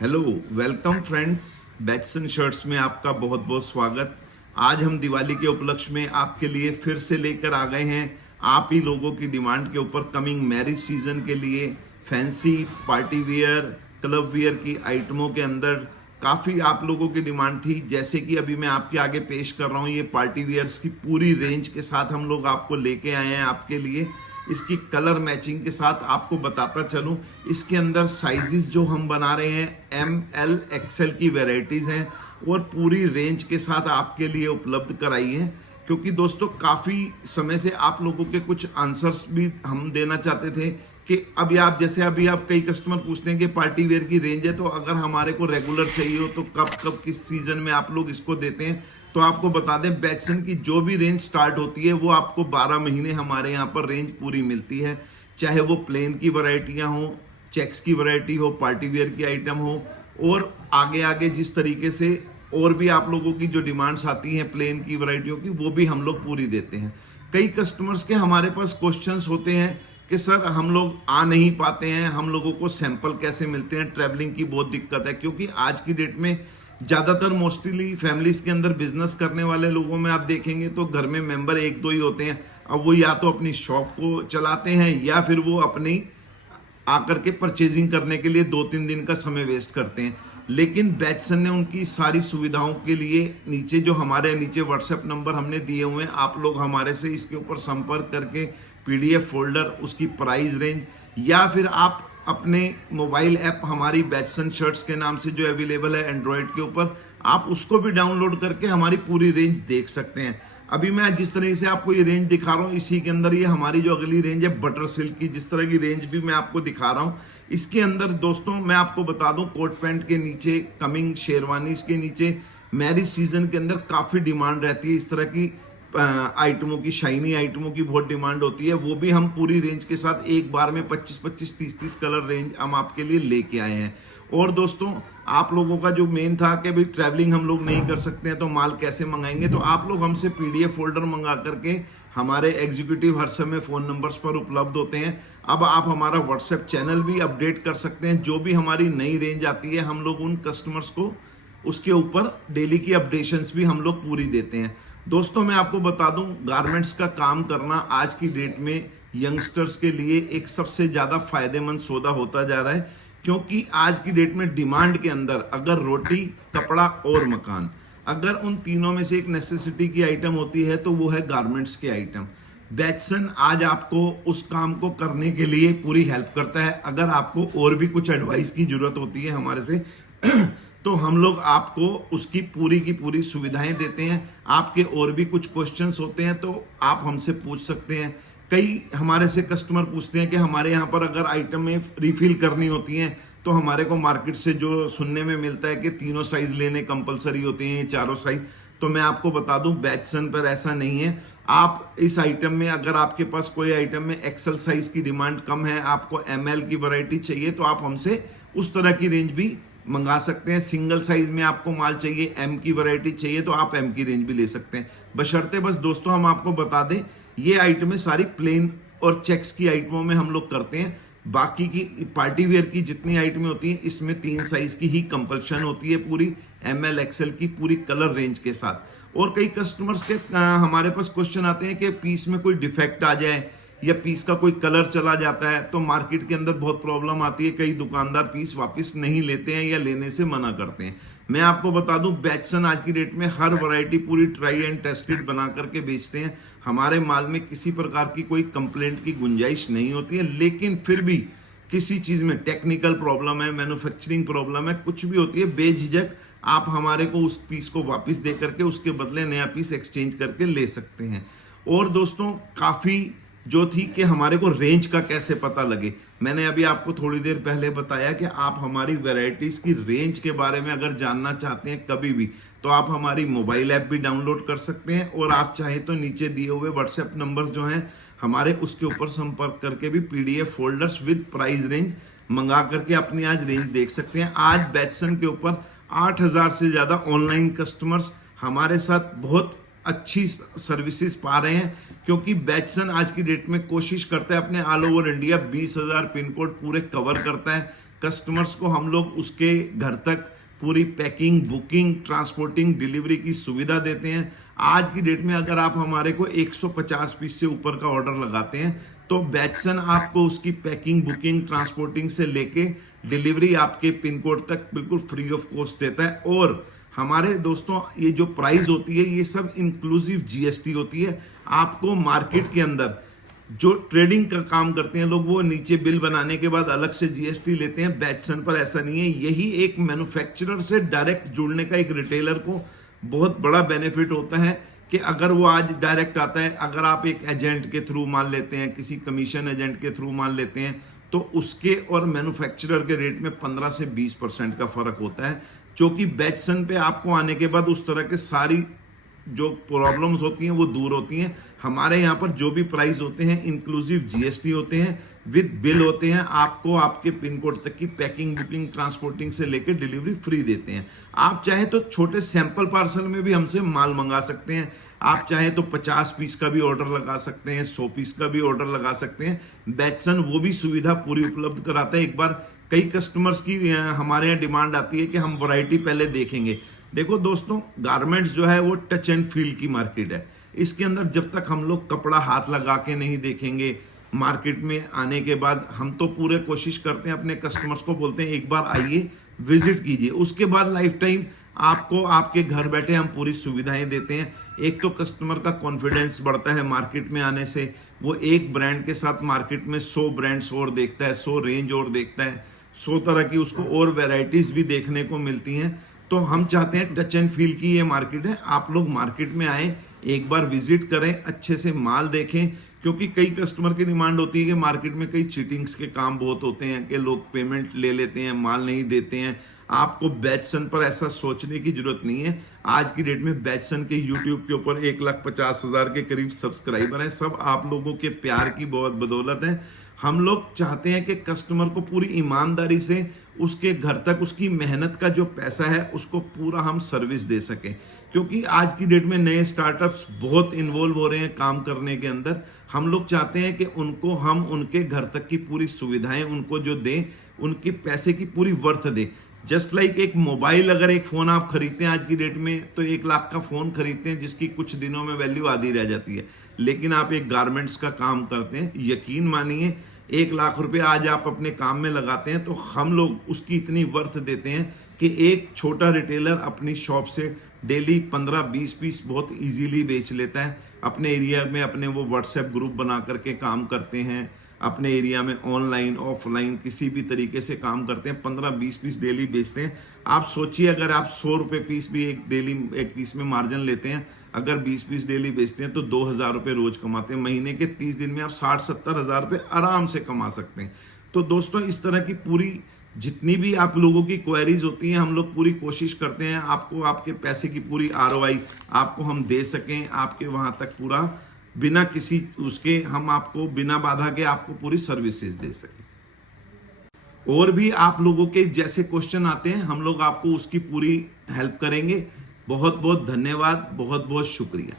Hello, welcome friends. बैचसन shirts में आपका बहुत बहुत स्वागत। आज हम दिवाली के उपलक्ष्य में आपके लिए फिर से लेकर आ गए हैं आप ही लोगों की डिमांड के ऊपर कमिंग मैरिज सीजन के लिए fancy party wear club wear की आइटमों के अंदर काफ़ी आप लोगों की डिमांड थी। जैसे कि अभी मैं आपके आगे पेश कर रहा हूँ, ये पार्टी वियर्स की पूरी रेंज के साथ हम लोग आपको लेके आए हैं आपके लिए। इसकी कलर मैचिंग के साथ आपको बताता चलूं, इसके अंदर साइजेस जो हम बना रहे हैं ML XL की वेराइटीज़ हैं और पूरी रेंज के साथ आपके लिए उपलब्ध कराई है। क्योंकि दोस्तों काफ़ी समय से आप लोगों के कुछ आंसर्स भी हम देना चाहते थे कि अभी आप कई कस्टमर पूछते हैं कि पार्टी वेयर की रेंज है, तो अगर हमारे को रेगुलर चाहिए हो तो कब कब किस सीजन में आप लोग इसको देते हैं। तो आपको बता दें, बैचसन की जो भी रेंज स्टार्ट होती है वो आपको 12 महीने हमारे यहाँ पर रेंज पूरी मिलती है। चाहे वो प्लेन की वैरायटियाँ हो, चेक्स की वैरायटी हो, पार्टी वेयर की आइटम हो, और आगे आगे जिस तरीके से और भी आप लोगों की जो डिमांड्स आती हैं प्लेन की वैरायटियों की, वो भी हम लोग पूरी देते हैं। कई कस्टमर्स के हमारे पास क्वेश्चंस होते हैं कि सर हम लोग आ नहीं पाते हैं, हम लोगों को सैंपल कैसे मिलते हैं, ट्रैवलिंग की बहुत दिक्कत है। क्योंकि आज की डेट में ज़्यादातर मोस्टली फैमिलीज के अंदर बिजनेस करने वाले लोगों में आप देखेंगे तो घर में मेंबर एक दो ही होते हैं। अब वो या तो अपनी शॉप को चलाते हैं या फिर वो अपनी आकर के परचेजिंग करने के लिए 2-3 दिन का समय वेस्ट करते हैं। लेकिन बैचसन ने उनकी सारी सुविधाओं के लिए नीचे व्हाट्सएप नंबर हमने दिए हुए हैं, आप लोग हमारे से इसके ऊपर संपर्क करके PDF फोल्डर, उसकी प्राइस रेंज, या फिर आप अपने मोबाइल ऐप हमारी बैचसन शर्ट्स के नाम से जो अवेलेबल है एंड्रॉयड के ऊपर, आप उसको भी डाउनलोड करके हमारी पूरी रेंज देख सकते हैं। अभी मैं जिस तरह से आपको ये रेंज दिखा रहा हूँ, इसी के अंदर ये हमारी जो अगली रेंज है बटर सिल्क की, जिस तरह की रेंज भी मैं आपको दिखा रहा हूँ, इसके अंदर दोस्तों मैं आपको बता दूं, कोट पैंट के नीचे कमिंग शेरवानीज के नीचे मैरिज सीजन के अंदर काफ़ी डिमांड रहती है। इस तरह की आइटमों की, शाइनी आइटमों की बहुत डिमांड होती है। वो भी हम पूरी रेंज के साथ एक बार में 25-25, 30-30 कलर रेंज हम आपके लिए लेके आए हैं। और दोस्तों आप लोगों का जो मेन था कि भाई ट्रैवलिंग हम लोग नहीं कर सकते हैं तो माल कैसे मंगाएंगे, तो आप लोग हमसे PDF फोल्डर मंगा करके हमारे एग्जीक्यूटिव हर समय फ़ोन नंबर्स पर उपलब्ध होते हैं। अब आप हमारा व्हाट्सएप चैनल भी अपडेट कर सकते हैं। जो भी हमारी नई रेंज आती है हम लोग उन कस्टमर्स को उसके ऊपर डेली की अपडेशंस भी हम लोग पूरी देते हैं। दोस्तों मैं आपको बता दूं, गारमेंट्स का काम करना आज की डेट में यंगस्टर्स के लिए एक सबसे ज़्यादा फायदेमंद सौदा होता जा रहा है। क्योंकि आज की डेट में डिमांड के अंदर अगर रोटी, कपड़ा और मकान, अगर उन तीनों में से एक नेसेसिटी की आइटम होती है तो वो है गारमेंट्स के आइटम। बैचसन आज आपको उस काम को करने के लिए पूरी हेल्प करता है। अगर आपको और भी कुछ एडवाइस की जरूरत होती है हमारे से तो हम लोग आपको उसकी पूरी की पूरी सुविधाएं देते हैं। आपके और भी कुछ क्वेश्चंस होते हैं तो आप हमसे पूछ सकते हैं। कई हमारे से कस्टमर पूछते हैं कि हमारे यहाँ पर अगर आइटम में रिफिल करनी होती हैं तो हमारे को मार्केट से जो सुनने में मिलता है कि तीनों साइज लेने कंपलसरी होते हैं, चारों साइज, तो मैं आपको बता दूं बैचसन पर ऐसा नहीं है। आप इस आइटम में, अगर आपके पास कोई आइटम में XL साइज की डिमांड कम है, आपको ML की वैरायटी चाहिए, तो आप हमसे उस तरह की रेंज भी मंगा सकते हैं। सिंगल साइज में आपको माल चाहिए, M की वैरायटी चाहिए, तो आप M की रेंज भी ले सकते हैं। बशर्ते बस दोस्तों हम आपको बता दें, ये आइटमें सारी प्लेन और चेक्स की आइटमों में हम लोग करते हैं। बाकी की पार्टी वेयर की जितनी आइटमें होती हैं इसमें 3 साइज की ही कंपल्शन होती है, पूरी ML XL की पूरी कलर रेंज के साथ। और कई कस्टमर्स के हमारे पास क्वेश्चन आते हैं कि पीस में कोई डिफेक्ट आ जाए या पीस का कोई कलर चला जाता है तो मार्केट के अंदर बहुत प्रॉब्लम आती है। कई दुकानदार पीस वापस नहीं लेते हैं या लेने से मना करते हैं। मैं आपको बता दूं, बैचसन आज की डेट में हर वैरायटी पूरी ट्राई एंड टेस्टेड बना करके बेचते हैं। हमारे माल में किसी प्रकार की कोई कंप्लेंट की गुंजाइश नहीं होती है। लेकिन फिर भी किसी चीज़ में टेक्निकल प्रॉब्लम है, मैन्युफैक्चरिंग प्रॉब्लम है, कुछ भी होती है, बेझिझक आप हमारे को उस पीस को वापस दे करके उसके बदले नया पीस एक्सचेंज करके ले सकते हैं। और दोस्तों काफ़ी जो थी कि हमारे को रेंज का कैसे पता लगे, मैंने अभी आपको थोड़ी देर पहले बताया कि आप हमारी वैरायटीज़ की रेंज के बारे में अगर जानना चाहते हैं कभी भी, तो आप हमारी मोबाइल ऐप भी डाउनलोड कर सकते हैं। और आप चाहे तो नीचे दिए हुए व्हाट्सएप नंबर जो हैं हमारे, उसके ऊपर संपर्क करके भी PDF folders with price range मंगा करके अपनी आज रेंज देख सकते हैं। आज बैचसन के ऊपर 8000 से ज़्यादा ऑनलाइन कस्टमर्स हमारे साथ बहुत अच्छी सर्विसेज पा रहे हैं। क्योंकि बैचसन आज की डेट में कोशिश करता है अपने all over India 20,000 pin code पूरे कवर करता है। कस्टमर्स को हम लोग उसके घर तक पूरी पैकिंग, बुकिंग, ट्रांसपोर्टिंग, डिलीवरी की सुविधा देते हैं। आज की डेट में अगर आप हमारे को 150 पीस से ऊपर का ऑर्डर लगाते हैं तो बैचसन आपको उसकी पैकिंग, बुकिंग, ट्रांसपोर्टिंग से लेके डिलीवरी आपके पिन कोड तक बिल्कुल फ्री ऑफ कॉस्ट देता है। और हमारे दोस्तों ये जो प्राइस होती है ये सब इंक्लूसिव जीएसटी होती है। आपको मार्केट के अंदर जो ट्रेडिंग का काम करते हैं लोग, वो नीचे बिल बनाने के बाद अलग से जीएसटी लेते हैं। बैचसन पर ऐसा नहीं है। यही एक मैन्युफैक्चरर से डायरेक्ट जुड़ने का एक रिटेलर को बहुत बड़ा बेनिफिट होता है कि अगर वो आज डायरेक्ट आता है, अगर आप एक एजेंट के थ्रू माल लेते हैं, किसी कमीशन एजेंट के थ्रू माल लेते हैं, तो उसके और मैन्युफैक्चरर के रेट में 15 से 20% का फर्क होता है, जो कि बैचसन पे आपको आने के बाद उस तरह के सारी जो प्रॉब्लम्स होती हैं वो दूर होती हैं। हमारे यहाँ पर जो भी प्राइस होते हैं इंक्लूसिव जीएसटी होते हैं, विद बिल होते हैं। आपको आपके पिन कोड तक की पैकिंग, बुकिंग, ट्रांसपोर्टिंग से लेकर डिलीवरी फ्री देते हैं। आप चाहे तो छोटे सैंपल पार्सल में भी हमसे माल मंगा सकते हैं। आप चाहे तो 50 पीस का भी ऑर्डर लगा सकते हैं, 100 पीस का भी ऑर्डर लगा सकते हैं। बैचसन वो भी सुविधा पूरी उपलब्ध कराता है। एक बार कई कस्टमर्स की हमारे यहाँ डिमांड आती है कि हम वैरायटी पहले देखेंगे। देखो दोस्तों, गारमेंट्स जो है वो टच एंड फील की मार्केट है। इसके अंदर जब तक हम लोग कपड़ा हाथ लगा के नहीं देखेंगे, मार्केट में आने के बाद हम तो पूरे कोशिश करते हैं, अपने कस्टमर्स को बोलते हैं एक बार आइए, विजिट कीजिए, उसके बाद लाइफ टाइम आपको आपके घर बैठे हम पूरी सुविधाएं देते हैं। एक तो कस्टमर का कॉन्फिडेंस बढ़ता है मार्केट में आने से। वो एक ब्रांड के साथ मार्केट में 100 ब्रांड्स और देखता है, 100 रेंज और देखता है, 100 तरह की उसको और वेराइटीज भी देखने को मिलती हैं। तो हम चाहते हैं टच एंड फील की ये मार्केट है। आप लोग मार्केट में आए, एक बार विजिट करें, अच्छे से माल देखें, क्योंकि कई कस्टमर की डिमांड होती है कि मार्केट में कई चीटिंग्स के काम बहुत होते हैं कि लोग पेमेंट ले लेते हैं, माल नहीं देते हैं। आपको बैचसन पर ऐसा सोचने की जरूरत नहीं है। आज की डेट में बैचसन के यूट्यूब के ऊपर 1,50,000 के करीब सब्सक्राइबर हैं। सब आप लोगों के प्यार की बहुत बदौलत है। हम लोग चाहते हैं कि कस्टमर को पूरी ईमानदारी से उसके घर तक उसकी मेहनत का जो पैसा है उसको पूरा हम सर्विस दे सकें, क्योंकि आज की डेट में नए स्टार्टअप्स बहुत इन्वॉल्व हो रहे हैं काम करने के अंदर। हम लोग चाहते हैं कि उनको हम उनके घर तक की पूरी सुविधाएं उनको जो दें, उनके पैसे की पूरी वर्थ दें। जस्ट लाइक एक मोबाइल, अगर एक फ़ोन आप खरीदते हैं आज की डेट में तो 1 लाख का फ़ोन खरीदते हैं जिसकी कुछ दिनों में वैल्यू आधी रह जाती है। लेकिन आप एक गारमेंट्स का काम करते हैं, यकीन मानिए 1 लाख रुपए आज आप अपने काम में लगाते हैं तो हम लोग उसकी इतनी वर्थ देते हैं कि एक छोटा रिटेलर अपनी शॉप से डेली 15-20 पीस बहुत इजीली बेच लेता है। अपने एरिया में अपने वो व्हाट्सएप ग्रुप बना करके काम करते हैं, अपने एरिया में ऑनलाइन ऑफलाइन किसी भी तरीके से काम करते हैं, 15-20 पीस डेली बेचते हैं। आप सोचिए अगर आप 100 रुपये पीस भी एक डेली एक पीस में मार्जिन लेते हैं, अगर 20 पीस डेली बेचते हैं तो 2,000 रुपये रोज कमाते हैं। महीने के 30 दिन में आप 60-70 हज़ार रुपये आराम से कमा सकते हैं। तो दोस्तों, इस तरह की पूरी जितनी भी आप लोगों की क्वेरीज होती हैं, हम लोग पूरी कोशिश करते हैं आपको आपके पैसे की पूरी ROI आपको हम दे सकें, आपके वहां तक पूरा बिना किसी उसके हम आपको बिना बाधा के आपको पूरी सर्विसेज दे सकें। और भी आप लोगों के जैसे क्वेश्चन आते हैं हम लोग आपको उसकी पूरी हेल्प करेंगे। बहुत बहुत धन्यवाद, बहुत बहुत शुक्रिया।